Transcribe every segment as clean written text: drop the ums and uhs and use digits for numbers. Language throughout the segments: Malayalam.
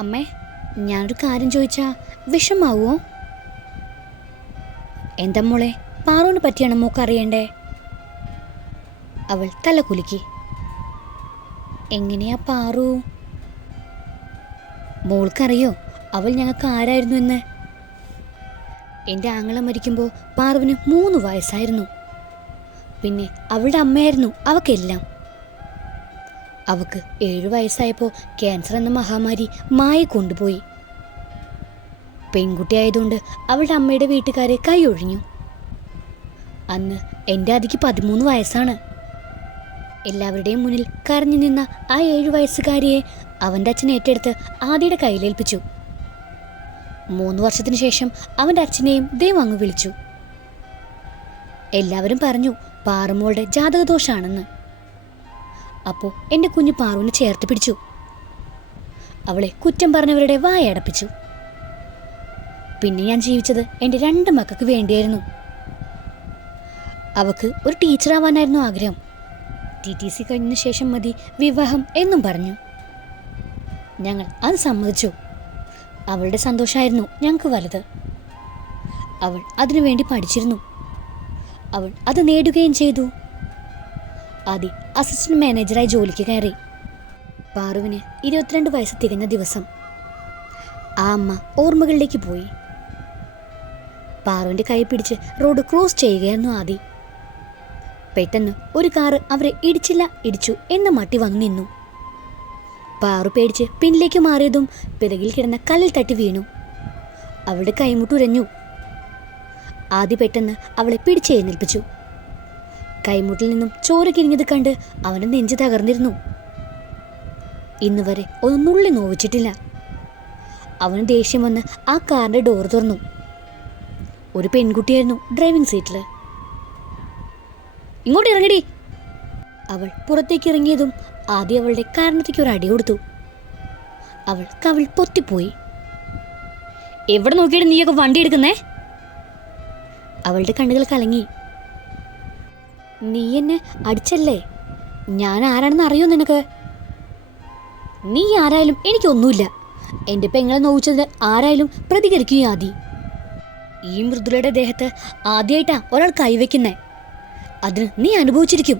അമ്മേ, ഞാനൊരു കാര്യം ചോദിച്ചാൽ വിഷമാവോ? എന്താ മോളെ, പാറുവിനെ പറ്റിയാണ് മോക്ക് അറിയണ്ടേ? അവൾ തല കുലുക്കി. എങ്ങനെയാ പാറു? മോൾക്കറിയോ അവൾ ഞങ്ങൾക്ക് ആരായിരുന്നു എന്ന്? എൻ്റെ ആങ്ങള മരിക്കുമ്പോൾ പാറുവിന് 3 വയസ്സായിരുന്നു. പിന്നെ അവളുടെ അമ്മയായിരുന്നു അവക്കെല്ലാം. അവക്ക് 7 വയസ്സായപ്പോൾ ക്യാൻസർ എന്ന മഹാമാരി മായ കൊണ്ടുപോയി. പെൺകുട്ടിയായതുകൊണ്ട് അവളുടെ അമ്മയുടെ വീട്ടുകാരെ കൈയൊഴിഞ്ഞു. അന്ന് എൻ്റെ അതിക്ക് 13 വയസ്സാണ്. എല്ലാവരുടെയും മുന്നിൽ കരഞ്ഞു നിന്ന ആ 7 വയസ്സുകാരിയെ അവൻ്റെ അച്ഛൻ ഏറ്റെടുത്ത് ആദിയുടെ കയ്യിലേൽപ്പിച്ചു. 3 വർഷത്തിന് ശേഷം അവൻ്റെ അച്ഛനെയും ദൈവം അങ്ങ് വിളിച്ചു. എല്ലാവരും പറഞ്ഞു പാറുമോളുടെ ജാതകദോഷാണെന്ന്. അപ്പോൾ എൻ്റെ കുഞ്ഞു പാറുവിനെ ചേർത്ത് പിടിച്ചു. അവളെ കുറ്റം പറഞ്ഞവരുടെ വായടപ്പിച്ചു. പിന്നെ ഞാൻ ജീവിച്ചത് എൻ്റെ 2 മക്കൾക്ക് വേണ്ടിയായിരുന്നു. അവക്ക് ഒരു ടീച്ചറാവാനായിരുന്നു ആഗ്രഹം. TTC കഴിഞ്ഞതിന് ശേഷം മതി വിവാഹം എന്നും പറഞ്ഞു. ഞങ്ങൾ അത് സമ്മതിച്ചു. അവളുടെ സന്തോഷമായിരുന്നു ഞങ്ങൾക്ക് വലുത്. അവൾ അതിനുവേണ്ടി പഠിച്ചിരുന്നു. അവൾ അത് നേടുകയും ചെയ്തു. ആദി അസിസ്റ്റന്റ് മാനേജറായി ജോലിക്ക് കയറി. പാറുവിന് 22 വയസ്സ് തികഞ്ഞ ദിവസം ആ അമ്മ ഓർമ്മകളിലേക്ക് പോയി. പാറുവിൻ്റെ കൈ പിടിച്ച് റോഡ് ക്രോസ് ചെയ്യുകയായിരുന്നു ആദി. പെട്ടെന്ന് ഒരു കാറ് അവരെ ഇടിച്ചു എന്ന മട്ടി വന്നു നിന്നു. പാറു പേടിച്ച് പിന്നിലേക്ക് മാറിയതും പിറകിൽ കിടന്ന കല്ലിൽ തട്ടി വീണു. അവളുടെ കൈമുട്ടുരഞ്ഞു. ആദി പെട്ടെന്ന് അവളെ പിടിച്ചെഴുന്നേൽപ്പിച്ചു. കൈമുട്ടിൽ നിന്നും ചോര കിരിഞ്ഞത് കണ്ട് അവൻ്റെ നെഞ്ച് തകർന്നിരുന്നു. ഇന്ന് വരെ ഒന്ന് നുള്ളി നോവിച്ചിട്ടില്ല. അവന് ദേഷ്യം വന്ന് ആ കാറിൻ്റെ ഡോർ തുറന്നു. ഒരു പെൺകുട്ടിയായിരുന്നു ഡ്രൈവിംഗ് സീറ്റിൽ. ഇങ്ങോട്ട് ഇറങ്ങടി! അവൾ പുറത്തേക്ക് ഇറങ്ങിയതും ആദ്യം അവളുടെ കാരണത്തേക്ക് ഒരു അടി കൊടുത്തു. അവൾ കവിൾ പൊത്തിപ്പോയി. എവിടെ നോക്കിയിട്ട് നീയൊക്കെ വണ്ടി എടുക്കുന്നേ? അവളുടെ കണ്ണുകൾ കലങ്ങി. നീ എന്നെ അടിച്ചല്ലേ? ഞാൻ ആരാണെന്ന് അറിയോ നിനക്ക്? നീ ആരായാലും എനിക്കൊന്നുമില്ല. എൻ്റെ പെങ്ങളെ നോവിച്ചത് ആരായാലും പ്രതികരിക്കും ആദി. ഈ മൃദുലയുടെ ദേഹത്ത് ആദ്യമായിട്ടാ ഒരാൾ കൈവയ്ക്കുന്നേ. അതിന് നീ അനുഭവിച്ചിരിക്കും.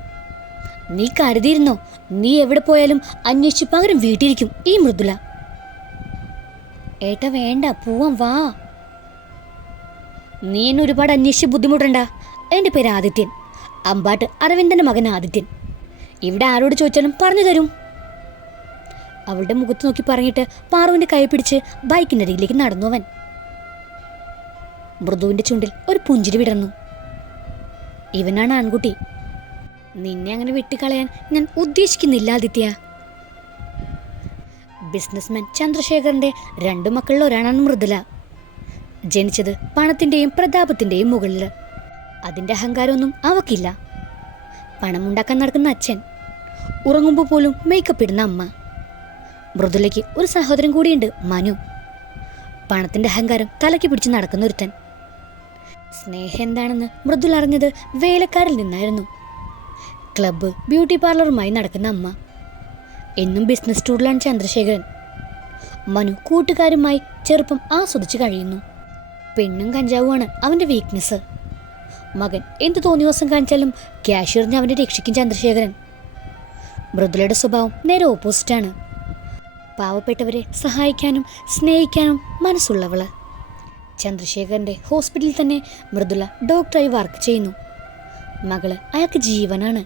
നീ കരുതിയിരുന്നോ നീ എവിടെ പോയാലും അന്വേഷിച്ച് പകരം വീട്ടിരിക്കും ഈ മൃദുല? ഏട്ടാ വേണ്ട, പോവാം, വാ. നീ എന്നെ ഒരുപാട് അന്വേഷിച്ച് ബുദ്ധിമുട്ടണ്ട. എൻ്റെ പേര് ആദിത്യൻ, അമ്പാട്ട് അരവിന്ദൻ്റെ മകൻ ആദിത്യൻ. ഇവിടെ ആരോട് ചോദിച്ചാലും പറഞ്ഞു തരും. അവളുടെ മുഖത്ത് നോക്കി പറഞ്ഞിട്ട് പാറുവിൻ്റെ കൈ പിടിച്ച് ബൈക്കിൻ്റെ അരികിലേക്ക് നടന്നു അവൻ. മൃദുവിൻ്റെ ചുണ്ടിൽ ഒരു പുഞ്ചിരി വിടർന്നു. ഇവനാണ് ആൺകുട്ടി. നിന്നെ അങ്ങനെ വിട്ടുകളയാൻ ഞാൻ ഉദ്ദേശിക്കുന്നില്ല ആദിത്യ. ബിസിനസ്മാൻ ചന്ദ്രശേഖറിൻ്റെ 2 മക്കളിൽ ഒരാളാണ് മൃദുല. ജനിച്ചത് പണത്തിൻ്റെയും പ്രതാപത്തിൻ്റെയും മുകളിൽ. അതിൻ്റെ അഹങ്കാരമൊന്നും അവക്കില്ല. പണമുണ്ടാക്കാൻ നടക്കുന്ന അച്ഛൻ, ഉറങ്ങുമ്പോൾ പോലും മേക്കപ്പ് ഇടുന്ന അമ്മ. മൃദുലയ്ക്ക് ഒരു സഹോദരൻ കൂടിയുണ്ട്, മനു. പണത്തിൻ്റെ അഹങ്കാരം തലയ്ക്ക് പിടിച്ച് നടക്കുന്ന ഒരുത്തൻ. സ്നേഹം എന്താണെന്ന് മൃദുല അറിഞ്ഞത് വേലക്കാരിൽ നിന്നായിരുന്നു. ക്ലബ്ബ്, ബ്യൂട്ടി പാർലറുമായി നടക്കുന്ന അമ്മ. എന്നും ബിസിനസ് ടൂറിലാണ് ചന്ദ്രശേഖരൻ. മനു കൂട്ടുകാരുമായി ചെറുപ്പം ആസ്വദിച്ച് കഴിയുന്നു. പെണ്ണും കഞ്ചാവുമാണ് അവൻ്റെ വീക്ക്നെസ്. മകൻ എന്ത് തോന്നിയ ദിവസം കാണിച്ചാലും ക്യാഷ് അവൻ്റെ രക്ഷിക്കും ചന്ദ്രശേഖരൻ. മൃദുലയുടെ സ്വഭാവം നേരെ ഓപ്പോസിറ്റാണ്. പാവപ്പെട്ടവരെ സഹായിക്കാനും സ്നേഹിക്കാനും മനസ്സുള്ളവള്. ചന്ദ്രശേഖരൻ്റെ ഹോസ്പിറ്റലിൽ തന്നെ മൃദുല ഡോക്ടറായി വർക്ക് ചെയ്യുന്നു. മകള് അയാൾക്ക് ജീവനാണ്.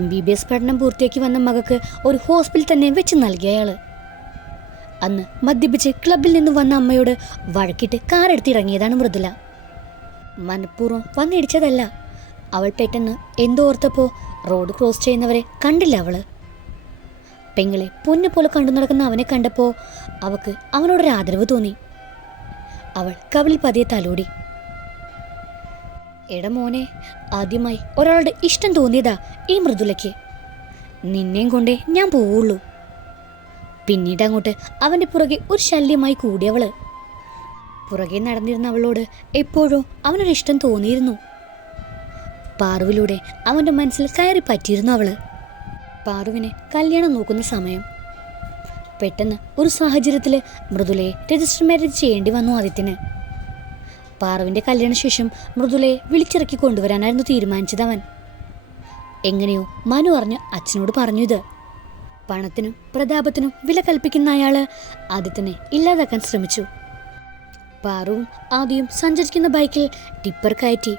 MBBS പഠനം പൂർത്തിയാക്കി വന്ന മകൾക്ക് ഒരു ഹോസ്പിറ്റൽ തന്നെ വെച്ച് നൽകിയ അയാൾ. അന്ന് മദ്യപിച്ച് ക്ലബിൽ നിന്ന് വന്ന അമ്മയോട് വഴക്കിട്ട് കാറെടുത്തിറങ്ങിയതാണ് മൃദുല. മനഃപൂർവ്വം വന്നിടിച്ചതല്ല. അവൾ പെട്ടെന്ന് എന്തോ ഓർത്തപ്പോൾ റോഡ് ക്രോസ് ചെയ്യുന്നവരെ കണ്ടില്ല അവള്. പെങ്ങളെ പൊന്നു പോലെ കണ്ടു നടക്കുന്ന അവനെ കണ്ടപ്പോൾ അവൾക്ക് അവനോടൊരു ആദരവ് തോന്നി. അവൾ കവിളിൽ പതിയെ തലോടി. എടാ മോനെ, ആദ്യമായി ഒരാളുടെ ഇഷ്ടം തോന്നിയതാ ഈ മൃദുലയ്ക്ക്. നിന്നെയും കൊണ്ടേ ഞാൻ പോവുള്ളൂ. പിന്നീട് അങ്ങോട്ട് അവൻ്റെ പുറകെ ഒരു ശല്യമായി കൂടിയവള്. പുറകെ നടന്നിരുന്ന അവളോട് എപ്പോഴും അവനൊരിഷ്ടം തോന്നിയിരുന്നു. പാറുവിലൂടെ അവൻ്റെ മനസ്സിൽ കയറി പറ്റിയിരുന്നു അവള്. പാറുവിനെ കല്യാണം നോക്കുന്ന സമയം. പെട്ടെന്ന് ഒരു സാഹചര്യത്തിൽ മൃദുലയെ രജിസ്റ്റർ മാരേജ് ചെയ്യേണ്ടി വന്നു ആദിത്യന്. പാറുവിൻ്റെ കല്യാണശേഷം മൃദുലയെ വിളിച്ചിറക്കി കൊണ്ടുവരാനായിരുന്നു തീരുമാനിച്ചത് അവൻ. എങ്ങനെയോ മനു അറിഞ്ഞ് അച്ഛനോട് പറഞ്ഞു ഇത്. പണത്തിനും പ്രതാപത്തിനും വില കൽപ്പിക്കുന്ന അയാള് ആദിത്യനെ ഇല്ലാതാക്കാൻ ശ്രമിച്ചു. പാറുവും ആദ്യം സഞ്ചരിക്കുന്ന ബൈക്കിൽ ടിപ്പർ കയറ്റി.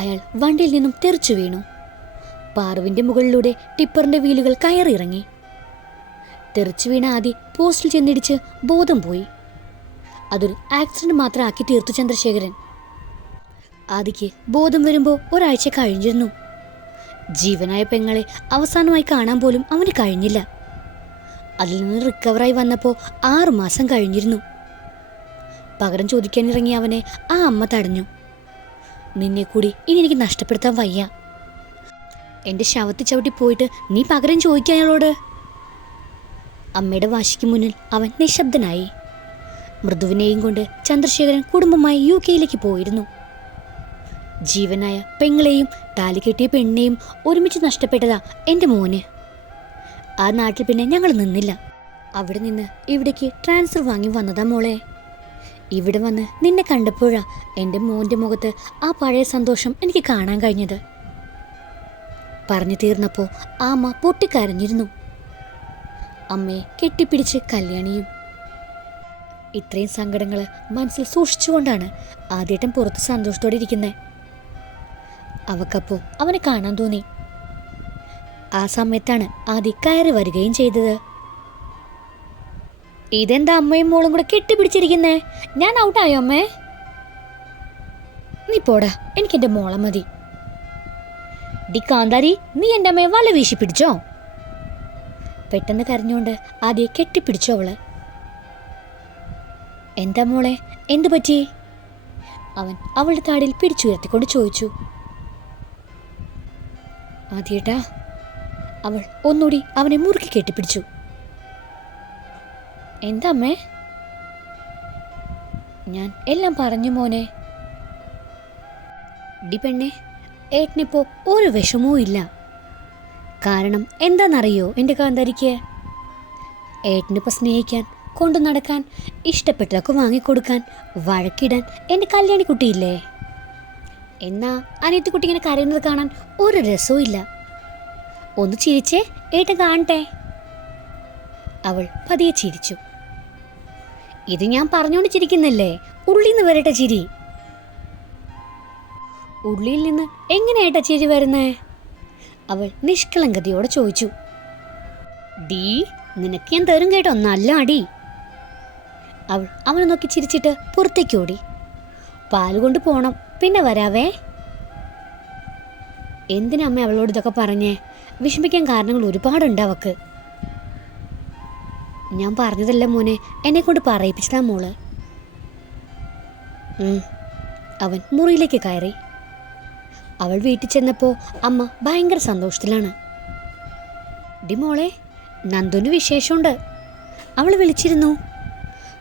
അയാൾ വണ്ടിയിൽ നിന്നും തെറിച്ചു വീണു. പാറുവിൻ്റെ മുകളിലൂടെ ടിപ്പറിൻ്റെ വീലുകൾ കയറിയിറങ്ങി. തെറിച്ചു വീണ ആദി പോസ്റ്റിൽ ചെന്നിടിച്ച് ബോധം പോയി. അതൊരു ആക്സിഡന്റ് മാത്രം ആക്കി തീർത്തു ചന്ദ്രശേഖരൻ. ആദിക്ക് ബോധം വരുമ്പോൾ ഒരാഴ്ച കഴിഞ്ഞിരുന്നു. ജീവനായ പെങ്ങളെ അവസാനമായി കാണാൻ പോലും അവന് കഴിഞ്ഞില്ല. അതിൽ നിന്ന് റിക്കവറായി വന്നപ്പോൾ 6 മാസം കഴിഞ്ഞിരുന്നു. പകരം ചോദിക്കാനിറങ്ങിയ അവനെ ആ അമ്മ തടഞ്ഞു. നിന്നെ കൂടി ഇനി എനിക്ക് നഷ്ടപ്പെടുത്താൻ വയ്യ. എൻ്റെ ശവത്തിൽ ചവിട്ടി പോയിട്ട് നീ പകരം ചോദിക്കുക അയാളോട്. അമ്മയുടെ വാശിക്ക് മുന്നിൽ അവൻ നിശബ്ദനായി. മൃദുവിനെയും കൊണ്ട് ചന്ദ്രശേഖരൻ കുടുംബമായി UK പോയിരുന്നു. ജീവനായ പെങ്ങളെയും താലികെട്ടിയ പെണ്ണിനെയും ഒരുമിച്ച് നഷ്ടപ്പെട്ടതാ എൻ്റെ മോന്. ആ നാട്ടിൽ പിന്നെ ഞങ്ങൾ നിന്നില്ല. അവിടെ നിന്ന് ഇവിടേക്ക് ട്രാൻസ്ഫർ വാങ്ങി വന്നതാ മോളെ. ഇവിടെ വന്ന് നിന്നെ കണ്ടപ്പോഴാ എൻ്റെ മോൻ്റെ മുഖത്ത് ആ പഴയ സന്തോഷം എനിക്ക് കാണാൻ കഴിഞ്ഞത്. പറഞ്ഞു തീർന്നപ്പോൾ ആ അമ്മ പൊട്ടിക്കരഞ്ഞിരുന്നു. അമ്മയെ കെട്ടിപ്പിടിച്ച് കല്യാണിയും. ഇത്രയും സങ്കടങ്ങൾ മനസ്സിൽ സൂക്ഷിച്ചുകൊണ്ടാണ് ആദ്യേട്ടൻ പുറത്ത് സന്തോഷത്തോടെ ഇരിക്കുന്നത്. അവക്കപ്പോ അവനെ കാണാൻ തോന്നി. ആ സമയത്താണ് ആദി കയറി വരികയും ചെയ്തത്. ഇതെന്താ അമ്മയും മോളും കൂടെ കെട്ടിപ്പിടിച്ചിരിക്കുന്നേ? ഞാൻ ഔട്ടായോ അമ്മേ? നീ പോടാ, എനിക്കെൻ്റെ മോളെ മതി. ഡി കാന്താരി, നീ എൻ്റെ അമ്മയെ വല വീശി പിടിച്ചോ? പെട്ടെന്ന് കരഞ്ഞുകൊണ്ട് ആദ്യം കെട്ടിപ്പിടിച്ചു അവള്. എന്താ മോളെ, എന്തു പറ്റി? അവൻ അവളുടെ താടിയിൽ പിടിച്ചുയർത്തിക്കൊണ്ട് ചോദിച്ചു. ആദ്യേട്ടാ. അവൾ ഒന്നുകൂടി അവനെ മുറുക്കി കെട്ടിപ്പിടിച്ചു. എന്താ അമ്മേ? ഞാൻ എല്ലാം പറഞ്ഞു മോനെ. ഡി പെണ്ണെ, ഏട്ടനിപ്പോ ഒരു വിഷമവും ഇല്ല. കാരണം എന്താണെന്നറിയോ എൻ്റെ കാന്താരിക്ക്? ഏട്ടനിപ്പോൾ സ്നേഹിക്കാൻ, കൊണ്ടു നടക്കാൻ, ഇഷ്ടപ്പെട്ടതൊക്കെ വാങ്ങിക്കൊടുക്കാൻ, വഴക്കിടാൻ എൻ്റെ കല്യാണിക്കുട്ടിയില്ലേ? എന്നാ അനിയത്തിക്കുട്ടി ഇങ്ങനെ കരയുന്നത് കാണാൻ ഒരു രസവും ഇല്ല. ഒന്ന് ചിരിച്ചേ, ഏട്ടൻ കാണട്ടെ. അവൾ പതിയെ ചിരിച്ചു. ഇത് ഞാൻ പറഞ്ഞുകൊണ്ട് ചിരിക്കുന്നല്ലേ, ഉള്ളിൽ നിന്ന് വരട്ടെ ചിരി. ഉള്ളിൽ നിന്ന് എങ്ങനെയായിട്ടാ ചിരി വരുന്നേ? അവൾ നിഷ്കളങ്കതയോടെ ചോദിച്ചു. ഡീ, നിനക്ക് ഞാൻ തരും കേട്ടോ നല്ല അടി. അവൾ അവനെ നോക്കി ചിരിച്ചിട്ട് പുറത്തേക്ക് ഓടി. പാല് കൊണ്ട് പോണം, പിന്നെ വരാവേ. എന്തിനമ്മ അവളോട് ഇതൊക്കെ പറഞ്ഞേ? വിഷമിക്കാൻ കാരണങ്ങൾ ഒരുപാടുണ്ട് അവക്ക്. ഞാൻ പറഞ്ഞതല്ല മോനെ, എന്നെ കൊണ്ട് പറയിപ്പിച്ചതാ മോള്. അവൻ മുറിയിലേക്ക് കയറി. അവൾ വീട്ടിൽ ചെന്നപ്പോൾ അമ്മ ഭയങ്കര സന്തോഷത്തിലാണ്. ഡി മോളെ, നന്ദുന് വിശേഷമുണ്ട്. അവൾ വിളിച്ചിരുന്നു.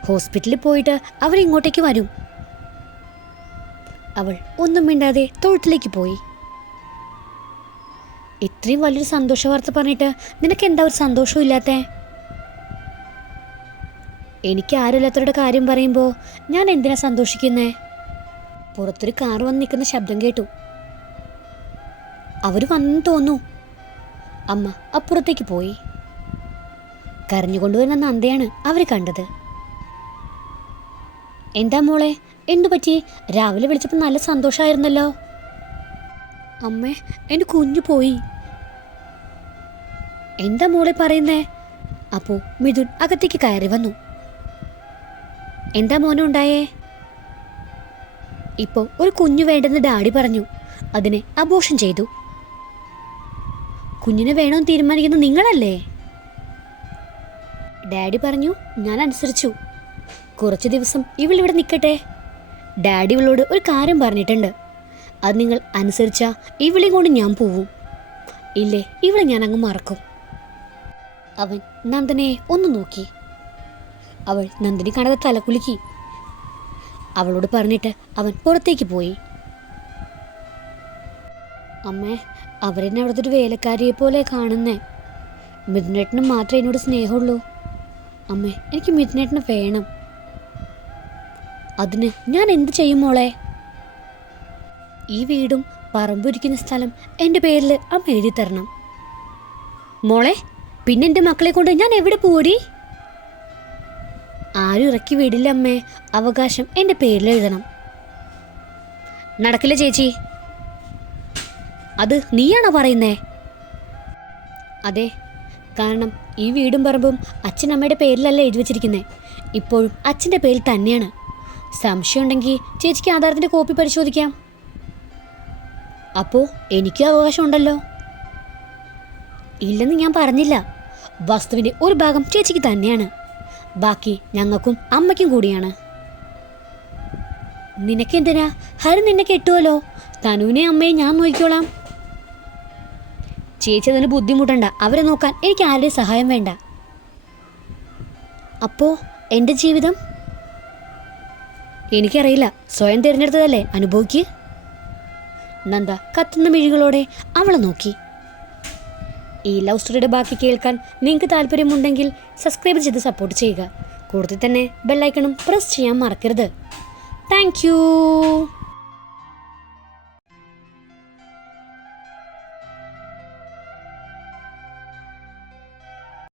ഹോസ്പിറ്റലിൽ പോയിട്ട് അവരിങ്ങോട്ടേക്ക് വരും. അവൾ ഒന്നും മിണ്ടാതെ തൊഴുത്തിലേക്ക് പോയി. ഇത്രയും വലിയൊരു സന്തോഷ വാർത്ത പറഞ്ഞിട്ട് നിനക്ക് എന്താ ഒരു സന്തോഷവും ഇല്ലാത്തേ? എനിക്ക് ആരുമില്ലാത്തവരുടെ കാര്യം പറയുമ്പോൾ ഞാൻ എന്തിനാ സന്തോഷിക്കുന്നേ? പുറത്തൊരു കാറ് വന്ന് നിൽക്കുന്ന ശബ്ദം കേട്ടു. അവർ വന്നു തോന്നു. അമ്മ അപ്പുറത്തേക്ക് പോയി. കരഞ്ഞുകൊണ്ടുവരുന്ന നന്ദയാണ് അവർ കണ്ടത്. എന്താ മോളെ, എന്തു പറ്റി? രാവിലെ വിളിച്ചപ്പോൾ നല്ല സന്തോഷമായിരുന്നല്ലോ. അമ്മേ, എൻ്റെ കുഞ്ഞു പോയി. എന്താ മോളെ പറയുന്നേ? അപ്പോൾ മിഥുൻ അകത്തേക്ക് കയറി വന്നു. എന്താ മോനും ഉണ്ടായേ? ഇപ്പോൾ ഒരു കുഞ്ഞു വേണ്ടെന്ന് ഡാഡി പറഞ്ഞു. അതിനെ അബോർഷൻ ചെയ്തു. കുഞ്ഞിനെ വേണമെന്ന് തീരുമാനിക്കുന്നത് നിങ്ങളല്ലേ? ഡാഡി പറഞ്ഞു, ഞാൻ അനുസരിച്ചു. കുറച്ച് ദിവസം ഇവളിവിടെ നിൽക്കട്ടെ. ഡാഡി ഇവളോട് ഒരു കാര്യം പറഞ്ഞിട്ടുണ്ട്. അത് നിങ്ങൾ അനുസരിച്ചാൽ ഇവളെയും കൊണ്ട് ഞാൻ പോവും. ഇല്ലേ, ഇവളെ ഞാൻ അങ്ങ് മറക്കും. അവൻ നന്ദനെ ഒന്ന് നോക്കി. അവൾ നന്ദിനി കാണാതെ തലകുലുക്കി. അവളോട് പറഞ്ഞിട്ട് അവൻ പുറത്തേക്ക് പോയി. അമ്മേ, അവരെന്നെ അവിടുത്തെ ഒരു വേലക്കാരിയെ പോലെ കാണുന്നേ. മിഥുനേട്ടനും മാത്രമേ എന്നോട് സ്നേഹമുള്ളൂ. അമ്മേ, എനിക്ക് മിഥുനേട്ടനെ വേണം. അതിന് ഞാൻ എന്ത് ചെയ്യും മോളെ? ഈ വീടും പറമ്പൊരിക്കുന്ന സ്ഥലം എൻ്റെ പേരിൽ അമ്മ എഴുതി തരണം. മോളെ, പിന്നെ എൻ്റെ മക്കളെ കൊണ്ട് ഞാൻ എവിടെ പോടി? ആരും ഇറക്കി വിടില്ല അമ്മേ. അവകാശം എൻ്റെ പേരിൽ എഴുതണം. നടക്കില്ല ചേച്ചി. അത് നീയാണോ പറയുന്നേ? അതെ, കാരണം ഈ വീടും പറമ്പും അച്ഛനമ്മയുടെ പേരിലല്ല എഴുതി വച്ചിരിക്കുന്നത്. ഇപ്പോഴും അച്ഛൻ്റെ പേരിൽ തന്നെയാണ്. സംശയം ഉണ്ടെങ്കിൽ ചേച്ചിക്ക് ആധാരത്തിൻ്റെ കോപ്പി പരിശോധിക്കാം. അപ്പോൾ എനിക്കും അവകാശം ഉണ്ടല്ലോ. ഇല്ലെന്ന് ഞാൻ പറഞ്ഞില്ല. വസ്തുവിൻ്റെ ഒരു ഭാഗം ചേച്ചിക്ക് തന്നെയാണ്, ബാക്കി ഞങ്ങൾക്കും അമ്മയ്ക്കും കൂടിയാണ്. നിനക്കെന്തിനാ? ഹരി നിന്നെ കെട്ടുമല്ലോ. തനുവിനെ അമ്മയെ ഞാൻ നോക്കിക്കോളാം. ചേച്ചി അതിന് ബുദ്ധിമുട്ടണ്ട. അവരെ നോക്കാൻ എനിക്ക് ആരുടെയും സഹായം വേണ്ട. അപ്പോൾ എൻ്റെ ജീവിതം? എനിക്കറിയില്ല. സ്വയം തിരഞ്ഞെടുത്തതല്ലേ, അനുഭവിക്ക്. നന്ദ കത്തുന്ന മിഴികളോടെ അവളെ നോക്കി. ഈ ലവ് സ്റ്റോറിയുടെ ബാക്കി കേൾക്കാൻ നിങ്ങൾക്ക് താല്പര്യമുണ്ടെങ്കിൽ സബ്സ്ക്രൈബ് ചെയ്ത് സപ്പോർട്ട് ചെയ്യുക. കൂടുതൽ തന്നെ ബെല്ലൈക്കണും പ്രസ് ചെയ്യാൻ മറക്കരുത്. Thank you.